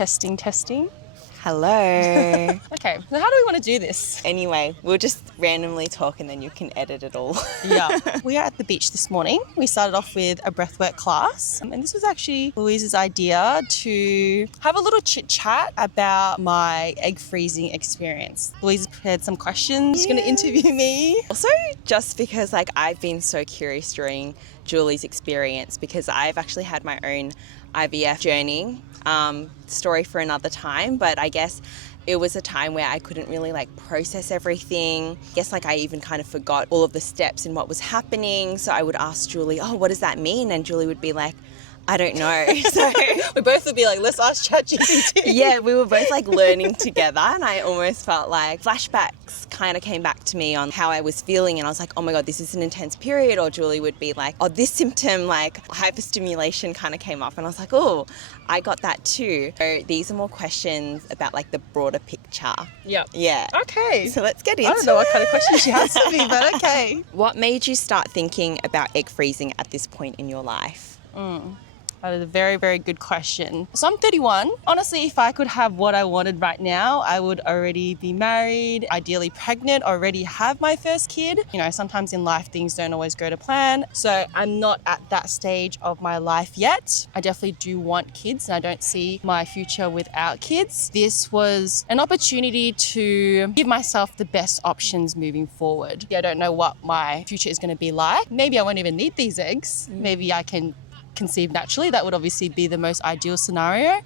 Testing, testing. Hello. Okay, so how do we want to do this? Anyway, we'll just randomly talk and then you can edit it all. Yeah. We are at the beach this morning. We started off with a breathwork class. And this was actually Louise's idea to have a little chit chat about my egg freezing experience. Louise prepared some questions. She's going to interview me. Also, just because I've been so curious during Julie's experience, because I've actually had my own IVF journey, story for another time, but I guess it was a time where I couldn't really process everything. I guess I even kind of forgot all of the steps and what was happening. So I would ask Julie, oh, what does that mean? And Julie would be like, I don't know. So we both would be like, let's ask ChatGPT. Yeah, we were both learning together, and I almost felt like flashbacks kind of came back to me on how I was feeling, and I was like, oh my God, this is an intense period. Or Julie would be like, oh, this symptom, hyperstimulation kind of came up, and I was like, oh, I got that too. So these are more questions about the broader picture. Yep. Yeah. Okay. So let's get into it. I don't know what kind of questions she has for me, but okay. What made you start thinking about egg freezing at this point in your life? That is a very, very good question. So I'm 31. Honestly, if I could have what I wanted right now, I would already be married, ideally pregnant, already have my first kid. Sometimes in life, things don't always go to plan. So I'm not at that stage of my life yet. I definitely do want kids, and I don't see my future without kids. This was an opportunity to give myself the best options moving forward. I don't know what my future is going to be like. Maybe I won't even need these eggs. Maybe I can conceive naturally. That would obviously be the most ideal scenario.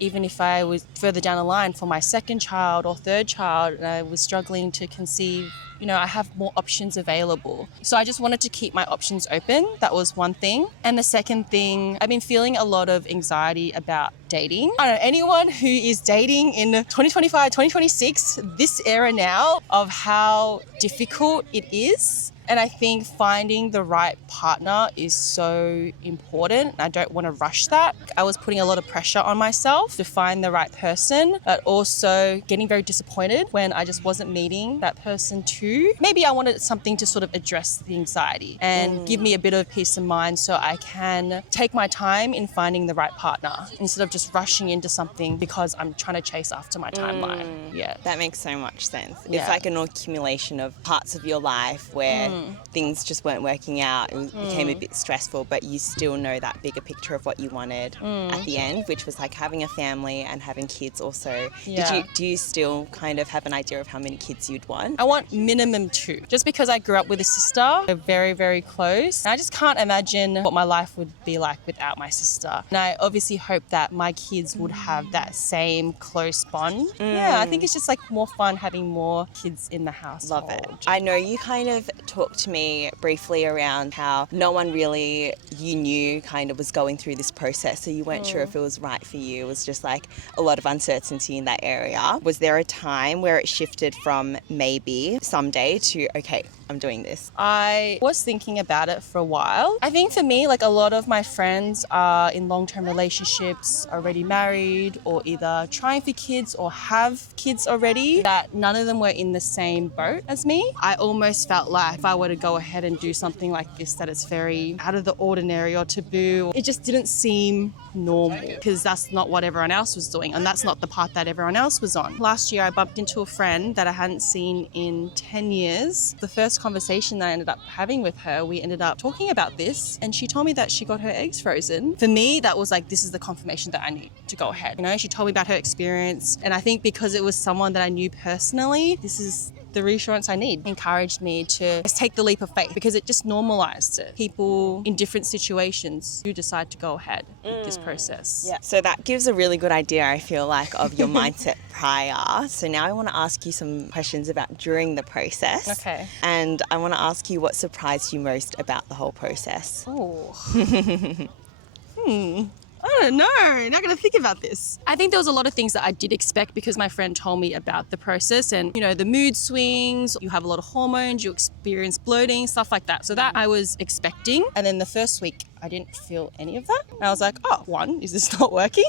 Even if I was further down the line for my second child or third child and I was struggling to conceive, I have more options available. So I just wanted to keep my options open. That was one thing. And the second thing, I've been feeling a lot of anxiety about dating. I don't know, anyone who is dating in 2025, 2026, this era now of how difficult it is. And I think finding the right partner is so important. I don't want to rush that. I was putting a lot of pressure on myself to find the right person, but also getting very disappointed when I just wasn't meeting that person too. Maybe I wanted something to sort of address the anxiety and give me a bit of peace of mind so I can take my time in finding the right partner instead of just rushing into something because I'm trying to chase after my timeline. Yeah. That makes so much sense. Yeah. It's like an accumulation of parts of your life where things just weren't working out. It became a bit stressful, but you still know that bigger picture of what you wanted at the end, which was having a family and having kids also. Yeah. Do you still kind of have an idea of how many kids you'd want? I want minimum 2. Just because I grew up with a sister, we're very, very close. And I just can't imagine what my life would be like without my sister. And I obviously hope that my kids would have that same close bond. Yeah, I think it's just more fun having more kids in the house. Love it. I know you kind of talked to me briefly around how no one really you knew kind of was going through this process, so you weren't sure if it was right for you. It was just a lot of uncertainty in that area. Was there a time where it shifted from maybe someday to, okay, I'm doing this? I was thinking about it for a while. I think for me, a lot of my friends are in long-term relationships, already married, or either trying for kids or have kids already, that none of them were in the same boat as me. I almost felt like if I were to go ahead and do something like this, that it's very out of the ordinary or taboo. It just didn't seem normal because that's not what everyone else was doing, and that's not the path that everyone else was on. Last year, I bumped into a friend that I hadn't seen in 10 years. The first conversation that I ended up having with her, we ended up talking about this, and she told me that she got her eggs frozen. For me, that was this is the confirmation that I need to go ahead. She told me about her experience, and I think because it was someone that I knew personally, this is the reassurance I need. Encouraged me to just take the leap of faith because it just normalized it. People in different situations do decide to go ahead with this process. Yeah. So that gives a really good idea, I feel of your mindset prior. So now I want to ask you some questions about during the process. Okay. And I want to ask you what surprised you most about the whole process. Oh. I don't know. Not going to think about this. I think there was a lot of things that I did expect because my friend told me about the process and, the mood swings, you have a lot of hormones, you experience bloating, stuff like that. So that I was expecting. And then the first week, I didn't feel any of that. And I was like, oh, 1, is this not working?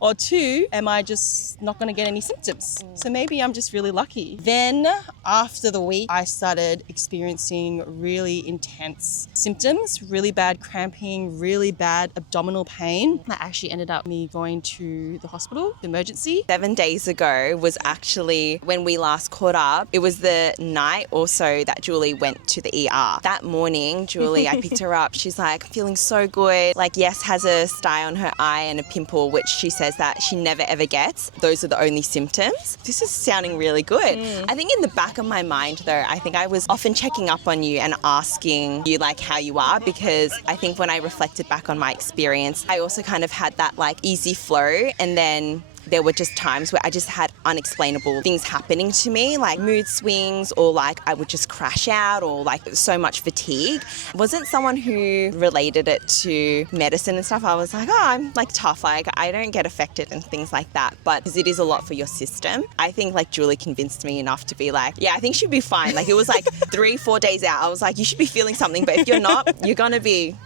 Or two, am I just not going to get any symptoms? So maybe I'm just really lucky. Then after the week, I started experiencing really intense symptoms, really bad cramping, really bad abdominal pain. That actually ended up me going to the hospital, the emergency. 7 days ago was actually when we last caught up. It was the night also that Julie went to the ER. That morning, Julie, I picked her up. She's like, feeling so good. Like, yes, has a sty on her eye and a pimple, which she says that she never ever gets. Those are the only symptoms. This is sounding really good. I think in the back of my mind though, I think I was often checking up on you and asking you like how you are, because I think when I reflected back on my experience, I also kind of had that like easy flow, and then there were just times where I just had unexplainable things happening to me, like mood swings, or like I would just crash out, or like so much fatigue. I wasn't someone who related it to medicine and stuff. I was like, oh, I'm like tough, like I don't get affected and things like that. But because it is a lot for your system, I think like Julie convinced me enough to be like, yeah, I think she'd be fine. Like it was like 3-4 days out. I was like, you should be feeling something, but if you're not, you're gonna be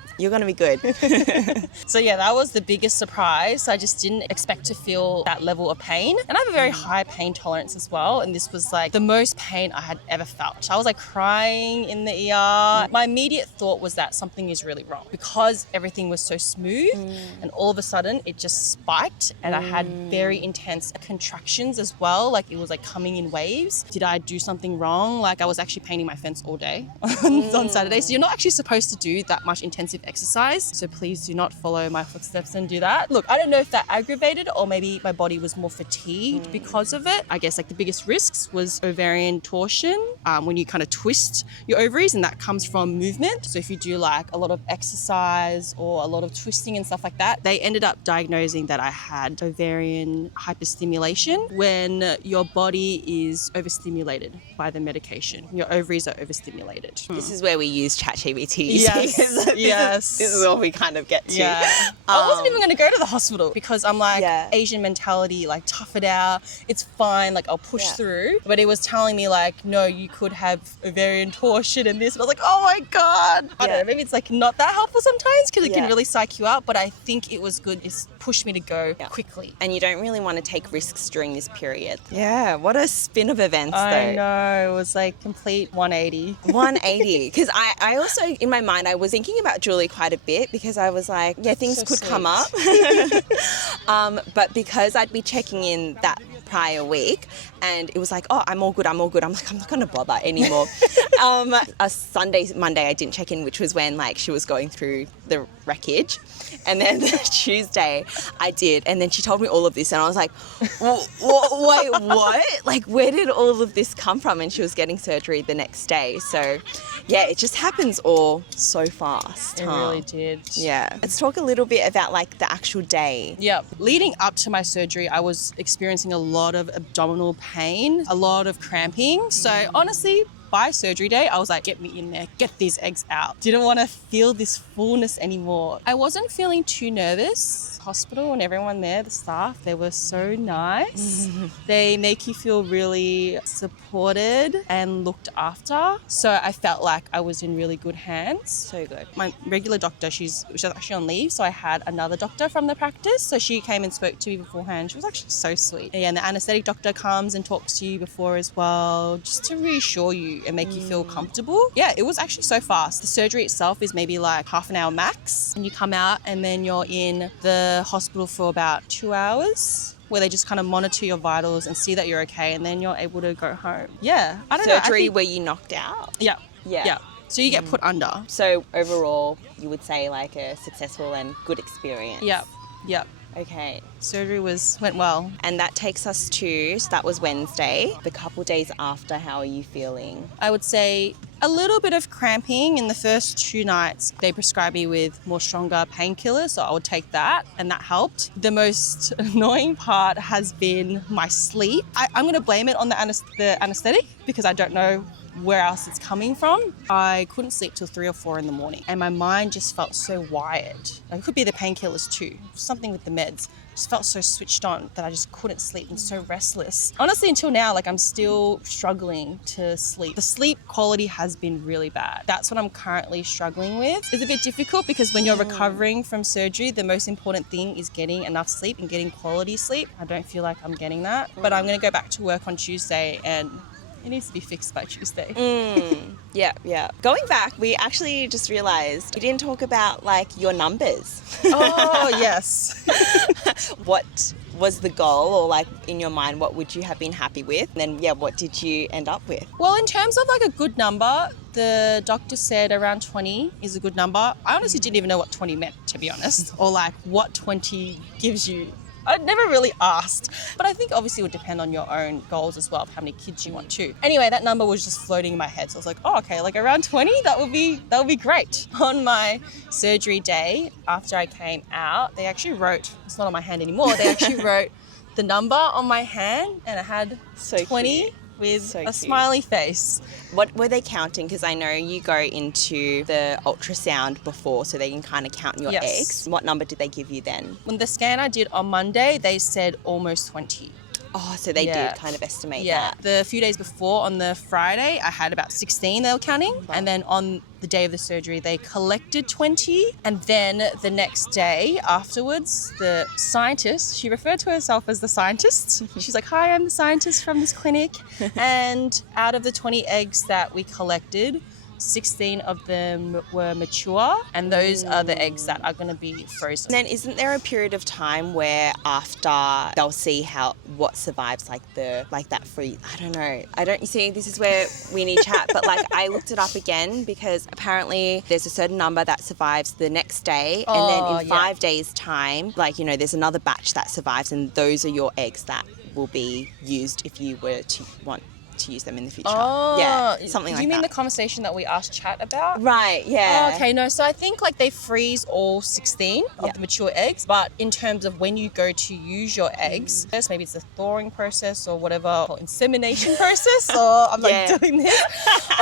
good. So yeah, that was the biggest surprise. I just didn't expect to feel that level of pain. And I have a very high pain tolerance as well. And this was like the most pain I had ever felt. I was like crying in the ER. My immediate thought was that something is really wrong because everything was so smooth and all of a sudden it just spiked and I had very intense contractions as well. Like it was like coming in waves. Did I do something wrong? Like I was actually painting my fence all day on Saturday. So you're not actually supposed to do that much intensive exercise, so please do not follow my footsteps and do that. Look, I don't know if that aggravated or maybe my body was more fatigued because of it. I guess like the biggest risks was ovarian torsion, when you kind of twist your ovaries, and that comes from movement. So if you do like a lot of exercise or a lot of twisting and stuff like that, they ended up diagnosing that I had ovarian hyperstimulation. When your body is overstimulated by the medication, your ovaries are overstimulated. This is where we use ChatGPT. Yes. This is all we kind of get to. Yeah. I wasn't even going to go to the hospital because I'm like, Yeah. Asian mentality, like tough it out. It's fine. Like I'll push through. But it was telling me like, no, you could have ovarian torsion and this. And I was like, oh my God. I don't know. Maybe it's like not that helpful sometimes because it can really psych you out. But I think it was good. It's pushed me to go quickly. And you don't really want to take risks during this period. Yeah. What a spin of events though. I know. It was like complete 180. 180. Because I also, in my mind, I was thinking about Julie quite a bit because I was like, yeah, things could come up. But because I'd be checking in that prior week and it was like, oh, I'm all good. I'm like, I'm not going to bother anymore. Monday, I didn't check in, which was when like she was going through the wreckage. And then Tuesday I did. And then she told me all of this and I was like, wait, what? Like, where did all of this come from? And she was getting surgery the next day. So yeah, it just happens all so fast. It really did. Yeah. Let's talk a little bit about like the actual day. Yeah. Leading up to my surgery, I was experiencing a lot of abdominal pain, a lot of cramping. So honestly, by surgery day, I was like, get me in there, get these eggs out. Didn't want to feel this fullness anymore. I wasn't feeling too nervous. Hospital and everyone there, the staff, they were so nice. They make you feel really supported and looked after. So I felt like I was in really good hands. So good. My regular doctor, she was actually on leave, so I had another doctor from the practice. So she came and spoke to me beforehand. She was actually so sweet. Yeah, and the anaesthetic doctor comes and talks to you before as well, just to reassure you and make you feel comfortable. Yeah, it was actually so fast. The surgery itself is maybe like half an hour max, and you come out and then you're in the hospital for about 2 hours, where they just kind of monitor your vitals and see that you're okay, and then you're able to go home. Yeah, I don't know. Surgery where you knocked out? Yeah. So you get put under. So overall, you would say like a successful and good experience? Yeah. Okay. Surgery went well. And that takes us to, so that was Wednesday. The couple days after, how are you feeling? I would say a little bit of cramping in the first 2 nights. They prescribed me with more stronger painkillers, so I would take that, and that helped. The most annoying part has been my sleep. I'm going to blame it on the anaesthetic because I don't know where else it's coming from. I couldn't sleep till 3 or 4 in the morning, and my mind just felt so wired. It could be the painkillers too, something with the meds. Just felt so switched on that I just couldn't sleep and so restless. Honestly, until now, like I'm still struggling to sleep. The sleep quality has been really bad. That's what I'm currently struggling with. It's a bit difficult because when you're recovering from surgery, the most important thing is getting enough sleep and getting quality sleep. I don't feel like I'm getting that, but I'm going to go back to work on Tuesday and it needs to be fixed by Tuesday. Yeah. Going back, we actually just realised you didn't talk about like your numbers. Oh, yes. What was the goal, or like in your mind, what would you have been happy with? And then, what did you end up with? Well, in terms of like a good number, the doctor said around 20 is a good number. I honestly didn't even know what 20 meant, to be honest, or like what 20 gives you. I never really asked, but I think obviously it would depend on your own goals as well, of how many kids you want to. Anyway, that number was just floating in my head. So I was like, oh, okay, like around 20, that would be great. On my surgery day, after I came out, they actually wrote, it's not on my hand anymore, they actually wrote the number on my hand and it had 20 cute. with a smiley face. What were they counting? Because I know you go into the ultrasound before so they can kind of count your eggs. What number did they give you then? When the scan I did on Monday, they said almost 20. Oh, so they did kind of estimate that. The few days before, on the Friday, I had about 16 they were counting. Wow. And then on the day of the surgery, they collected 20. And then the next day afterwards, the scientist, she referred to herself as the scientist. She's like, hi, I'm the scientist from this clinic. And out of the 20 eggs that we collected, 16 of them were mature, and those are the eggs that are going to be frozen. And then isn't there a period of time where after they'll see what survives, like that freeze? I don't know. You see, this is where we need chat, but like I looked it up again because apparently there's a certain number that survives the next day, and then in 5 days time, like, there's another batch that survives, and those are your eggs that will be used if you were to want to use them in the future. Something like that. Do you mean the conversation that we asked chat about? Right, yeah. Okay, no, so I think like they freeze all 16 of the mature eggs, but in terms of when you go to use your eggs, maybe it's a thawing process or whatever, or insemination process, or I'm like doing this,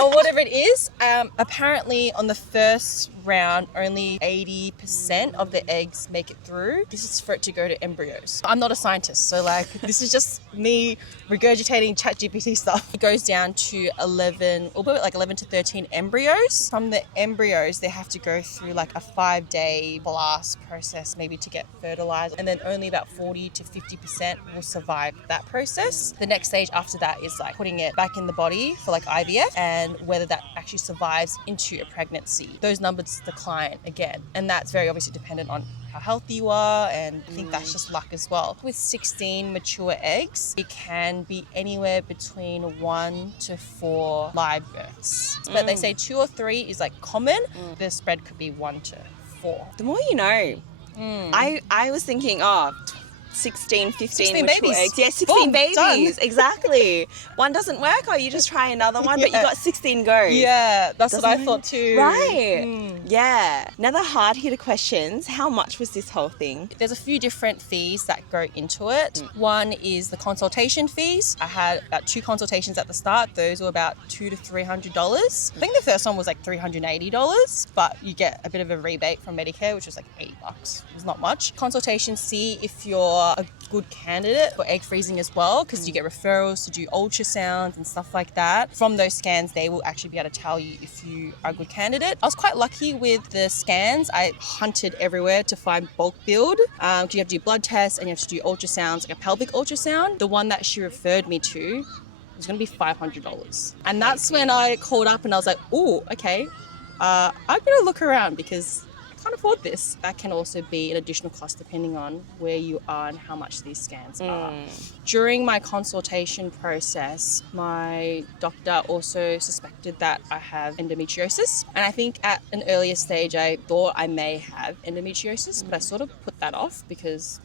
or whatever it is. Apparently on the first round, only 80% of the eggs make it through. This is for it to go to embryos. I'm not a scientist, so like this is just me regurgitating ChatGPT stuff. It goes down to 11 to 13 embryos. From the embryos, they have to go through like a 5-day blast process maybe to get fertilized, and then only about 40 to 50% will survive that process. The next stage after that is like putting it back in the body for like IVF, and whether that actually survives into a pregnancy. Those numbers decline again, and that's very obviously dependent on how healthy you are, and I think that's just luck as well. With 16 mature eggs, it can be anywhere between 1 to 4 live births. But they say 2 or 3 is like common. The spread could be 1 to 4. The more you know. I was thinking, 16, 15 mature babies. eggs. Yeah, 16 Boom, babies. done. Exactly. One doesn't work, you just try another one, but you got 16 goes. Yeah, that's what I thought too. Right. Yeah. Now the hard hitter questions. How much was this whole thing? There's a few different fees that go into it. One is the consultation fees. I had about 2 consultations at the start. Those were about $200 to $300. I think the first one was like $380, but you get a bit of a rebate from Medicare, which was like $80. It was not much. Consultations see if you're a good candidate for egg freezing as well, because you get referrals to do ultrasounds and stuff like that. From those scans, they will actually be able to tell you if you are a good candidate. I was quite lucky with the scans. I hunted everywhere to find bulk build. You have to do blood tests and you have to do ultrasounds, like a pelvic ultrasound. The one that she referred me to was going to be $500. And that's when I called up and I was like, oh, okay, I'm going to look around because can't afford this. That can also be an additional cost depending on where you are and how much these scans are. During my consultation process, my doctor also suspected that I have endometriosis, and I think at an earlier stage I thought I may have endometriosis, but I sort of put that off because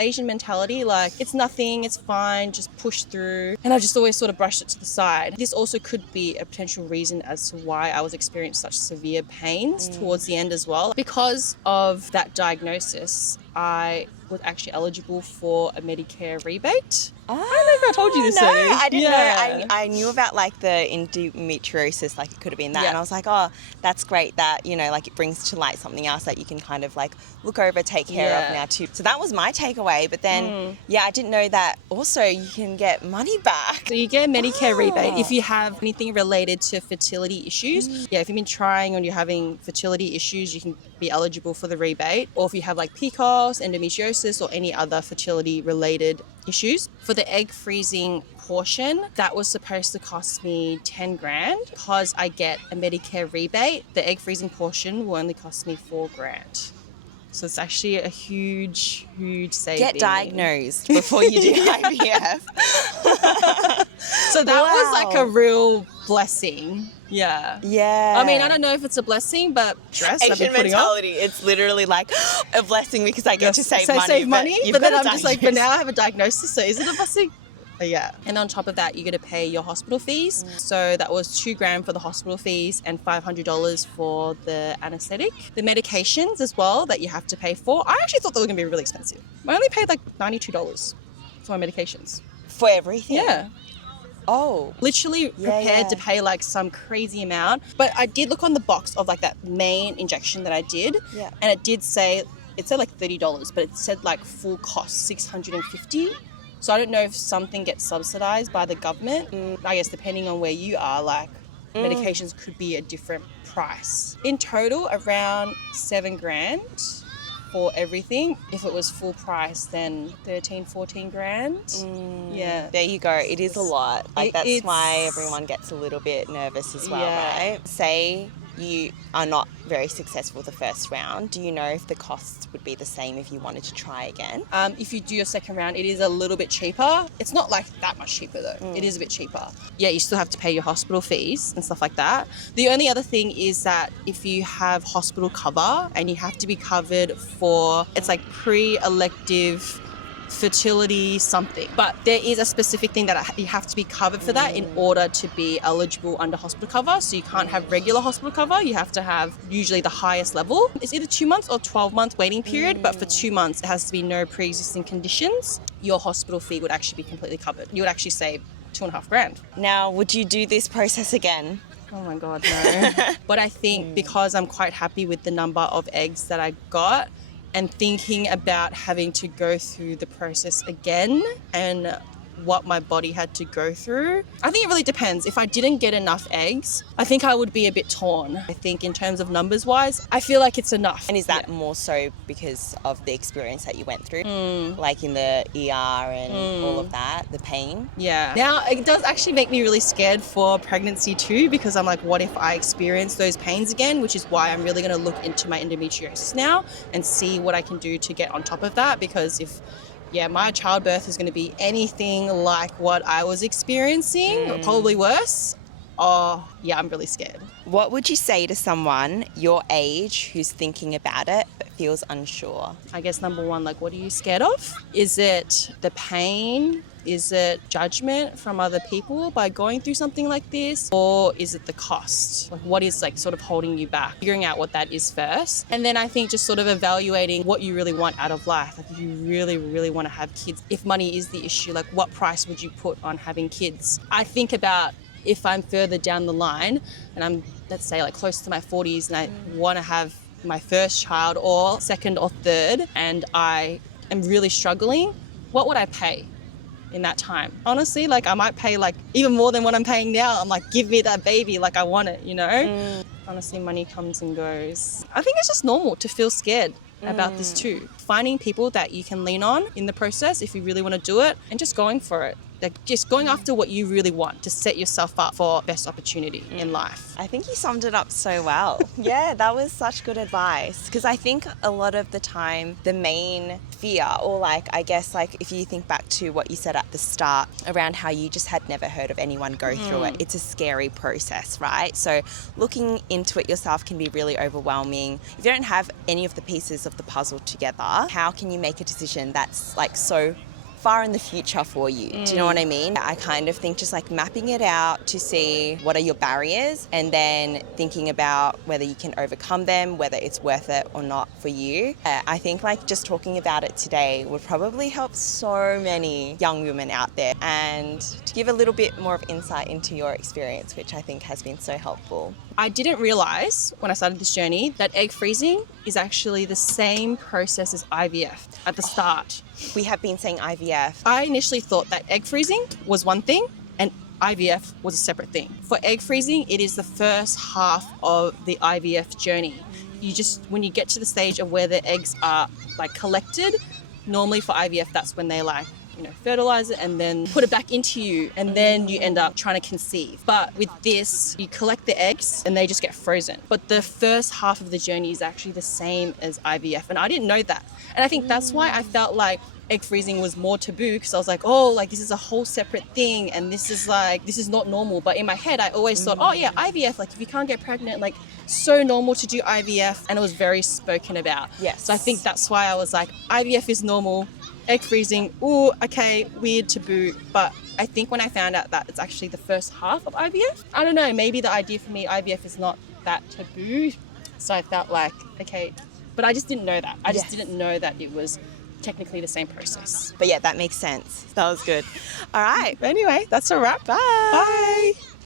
Asian mentality, like it's nothing, it's fine, just push through, and I just always sort of brushed it to the side. This also could be a potential reason as to why I was experiencing such severe pains towards the end as well. Because of that diagnosis, I was actually eligible for a Medicare rebate. Oh, I don't know if I told you this no, already. I didn't Yeah. know. I knew about like the endometriosis, like it could have been that. Yeah. And I was like, oh, that's great that, you know, like it brings to light something else that you can kind of like look over, take care of Yeah. now too. So that was my takeaway. But then, yeah, I didn't know that also you can get money back. So you get a Medicare rebate if you have anything related to fertility issues. Yeah, if you've been trying and you're having fertility issues, you can be eligible for the rebate. Or if you have like PCOS, endometriosis, or any other fertility related issues. For the egg freezing portion, that was supposed to cost me 10 grand. Because I get a Medicare rebate, the egg freezing portion will only cost me 4 grand. So it's actually a huge saving. Get diagnosed before you do IVF. So that was like a real blessing. Yeah. Yeah. I mean, I don't know if it's a blessing, but dress I've been Asian putting mentality. It's literally like a blessing because I get to save so money. save money, you've but then got I'm a just like, but diagnosis. now I have a diagnosis, so is it a blessing? Yeah. And on top of that, you got to pay your hospital fees. So that was 2 grand for the hospital fees and $500 for the anesthetic. The medications as well that you have to pay for. I actually thought they were going to be really expensive. I only paid like $92 for my medications. For everything? Yeah. Oh. Literally prepared to pay like some crazy amount. But I did look on the box of like that main injection that I did. Yeah. And it said like $30, but it said like full cost $650. So I don't know if something gets subsidized by the government. I guess depending on where you are, like medications could be a different price. In total, around 7 grand for everything. If it was full price, then 13, 14 grand. Yeah. There you go. It is a lot. Like that's it's- why everyone gets a little bit nervous as well, Yeah. right? Say you are not very successful the first round. Do you know if the costs would be the same if you wanted to try again? If you do your second round, it is a little bit cheaper. It's not like that much cheaper though. It is a bit cheaper. Yeah, you still have to pay your hospital fees and stuff like that. The only other thing is that if you have hospital cover and you have to be covered for, it's like pre-elective fertility something, but there is a specific thing that you have to be covered for that in order to be eligible under hospital cover. So you can't have regular hospital cover, you have to have usually the highest level. It's either 2 months or 12-month waiting period, but for 2 months it has to be no pre-existing conditions. Your hospital fee would actually be completely covered. You would actually save 2.5 grand. Now, would you do this process again? Oh my God, no. But I think because I'm quite happy with the number of eggs that I got, and thinking about having to go through the process again and what my body had to go through. I think it really depends. If I didn't get enough eggs, I think I would be a bit torn. I think in terms of numbers wise, I feel like it's enough. And is that more so because of the experience that you went through? Like in the ER and all of that, the pain? Yeah. Now, it does actually make me really scared for pregnancy too, because I'm like, what if I experience those pains again? Which is why I'm really going to look into my endometriosis now and see what I can do to get on top of that. Because if my childbirth is going to be anything like what I was experiencing, or probably worse, I'm really scared. What would you say to someone your age who's thinking about it but feels unsure? I guess number one, like, what are you scared of? Is it the pain? Is it judgment from other people by going through something like this? Or is it the cost? Like, what is like sort of holding you back? Figuring out what that is first. And then I think just sort of evaluating what you really want out of life. Like, if you really, really want to have kids, if money is the issue, like what price would you put on having kids? I think about if I'm further down the line and I'm, let's say, like close to my 40s and I want to have my first child or second or third, and I am really struggling, what would I pay in that time? Honestly, like I might pay like even more than what I'm paying now. I'm like, give me that baby, like I want it, you know? Honestly, money comes and goes. I think it's just normal to feel scared about this too. Finding people that you can lean on in the process if you really want to do it, and just going for it. Like just going after what you really want to set yourself up for best opportunity in life. I think you summed it up so well. Yeah, that was such good advice. Because I think a lot of the time, the main fear, or like, I guess like if you think back to what you said at the start around how you just had never heard of anyone go through it, it's a scary process, right? So looking into it yourself can be really overwhelming. If you don't have any of the pieces of the puzzle together, how can you make a decision that's like so far in the future for you. Do you know what I mean? I kind of think just like mapping it out to see what are your barriers and then thinking about whether you can overcome them, whether it's worth it or not for you. I think like just talking about it today would probably help so many young women out there, and to give a little bit more of insight into your experience, which I think has been so helpful. I didn't realize when I started this journey that egg freezing is actually the same process as IVF at the start. We have been saying IVF. I initially thought that egg freezing was one thing and IVF was a separate thing. For egg freezing, it is the first half of the IVF journey. When you get to the stage of where the eggs are like collected, normally for IVF, that's when they like, fertilize it and then put it back into you, and then you end up trying to conceive. But with this, you collect the eggs and they just get frozen. But the first half of the journey is actually the same as IVF, and I didn't know that. And I think that's why I felt like egg freezing was more taboo, because I was like, oh, like this is a whole separate thing and this is not normal. But in my head, I always thought, oh yeah, IVF, like if you can't get pregnant, like so normal to do IVF, and it was very spoken about. Yes. So I think that's why I was like, IVF is normal, egg freezing, ooh, okay, weird, taboo. But I think when I found out that it's actually the first half of IVF, I don't know, maybe the idea for me, IVF is not that taboo. So I felt like, okay, but I just didn't know that. I just didn't know that it was technically the same process. But yeah, that makes sense. That was good. All right. Anyway, that's a wrap. Bye. Bye.